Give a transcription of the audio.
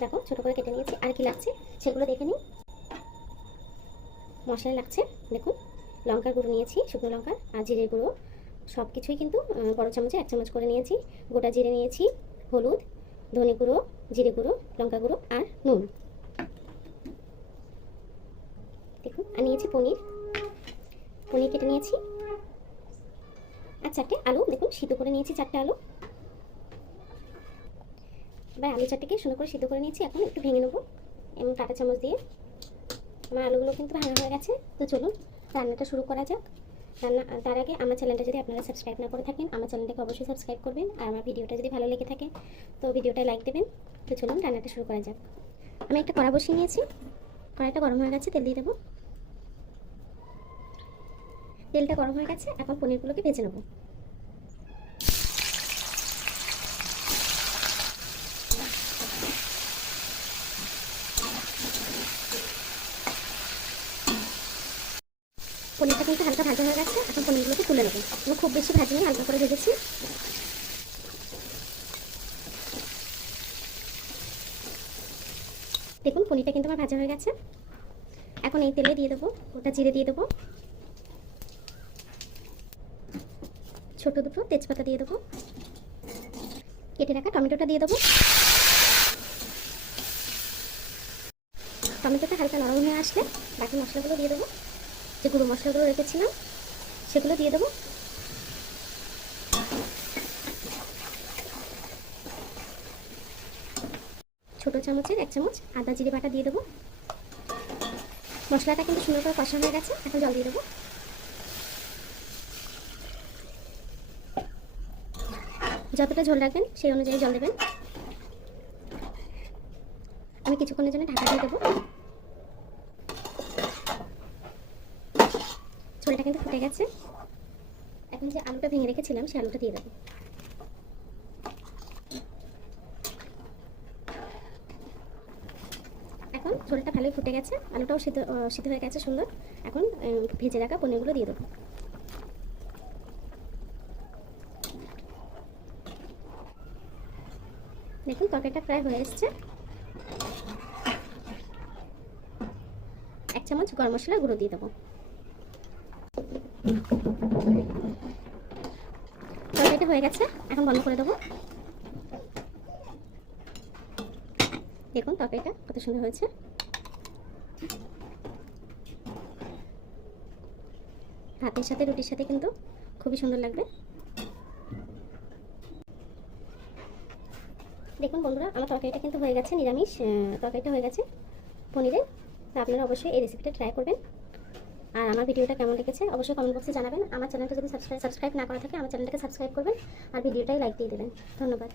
দেখো ছোটো করে কেটে নিয়েছি। আর কি লাগছে সেগুলো দেখে নিই। মশলা লাগছে, দেখুন লঙ্কার গুঁড়ো নিয়েছি, শুকনো লঙ্কা আর জিরের গুঁড়ো, সব কিছুই কিন্তু বড় চামচে 1 চামচ করে নিয়েছি। গোটা জিরে নিয়েছি, হলুদ, ধনে গুঁড়ো, জিরে গুঁড়ো, লঙ্কা গুঁড়ো আর নুন। দেখুন আর নিয়েছি পনির, পনির কেটে নিয়েছি। আর 4টে আলু, দেখুন সিদ্ধ করে নিয়েছি 4টে আলু। এবার আলু 4টেকে সুন্দর করে সিদ্ধ করে নিয়েছি। এখন একটু ভেঙে নেবো এবং কাঁটা চামচ দিয়ে। আমার আলুগুলো কিন্তু ভাঙা হয়ে গেছে। তো চলুন রান্নাটা শুরু করা যাক। তার আগে আমার চ্যানেলটা যদি আপনারা সাবস্ক্রাইব না করে থাকেন, আমার চ্যানেলটাকে অবশ্যই সাবস্ক্রাইব করবেন। আর আমার ভিডিওটা যদি ভালো লেগে থাকে তো ভিডিওটা লাইক দেবেন। তো চলুন রান্নাটা শুরু করা যাক। আমি একটা কড়া বসিয়ে নিয়েছি, কড়াইটা গরম হয়ে গেছে, তেল দিয়ে দেবো। তেলটা গরম হয়ে গেছে, এখন পনিরগুলোকে ভেজে নেবো। পনিরটা কিন্তু হালকা ভাজা হয়ে গেছে, এখন পনিরগুলোকে তুলে নেবো। আমি খুব বেশি ভাজিনি, হালকা করে ভেজেছি। দেখুন পনিরটা কিন্তু আমার ভাজা হয়ে গেছে। এখন এই তেলে দিয়ে দেবো গোটা জিরে, দিয়ে দেবো ছোটো দুটো তেজপাতা, দিয়ে দেবো কেটে রাখা টমেটোটা, দিয়ে দেবো। টমেটোটা হালকা নরম হয়ে আসলে বাকি মশলাগুলো দিয়ে দেবো। যে গুঁড়ো মশলাগুলো রেখেছিলাম সেগুলো দিয়ে দেবো। ছোটো চামচের 1 চামচ আদা জিরে বাটা দিয়ে দেবো। মশলাটা কিন্তু সুন্দর করে কষা হয়ে গেছে, এখন জল দিয়ে দেবো। যতটা ঝোল রাখবেন সেই অনুযায়ী জল দেবেন। আমি কিছুক্ষণের জন্য ঢাকা দিয়ে দেবো। ঝোলটা কিন্তু ফুটে গেছে। এখন যে আলুটা ভেঙে রেখেছিলাম সেই আলুটা দিয়ে দেবো। এখন ঝোলটা ভালোই ফুটে গেছে, আলুটাও সিদ্ধ হয়ে গেছে সুন্দর। এখন ভেজে রাখা পনিরগুলো দিয়ে দেবো। দেখুন তরকারিটা প্রায় হয়ে এসছে। 1 চামচ গরম মশলা গুঁড়ো দিয়ে দেবো। তরকারিটা হয়ে গেছে, এখন বন্ধ করে দেবো। দেখুন তরকারিটা কত সুন্দর হয়েছে। ভাতের সাথে রুটির সাথে কিন্তু খুবই সুন্দর লাগবে। দেখুন বন্ধুরা আমার তরকারিটা কিন্তু হয়ে গেছে, নিরামিষ তরকারিটা হয়ে গেছে পনিরের। তো আপনারা অবশ্যই এই রেসিপিটা ট্রাই করবেন। আর আমার ভিডিওটা কেমন লেগেছে অবশ্যই কমেন্ট বক্সে জানাবেন। আমার চ্যানেলটা যদি সাবস্ক্রাইব না করা থাকে আমার চ্যানেলটাকে সাবস্ক্রাইব করবেন আর ভিডিওটাই লাইক দিয়ে দেবেন। ধন্যবাদ।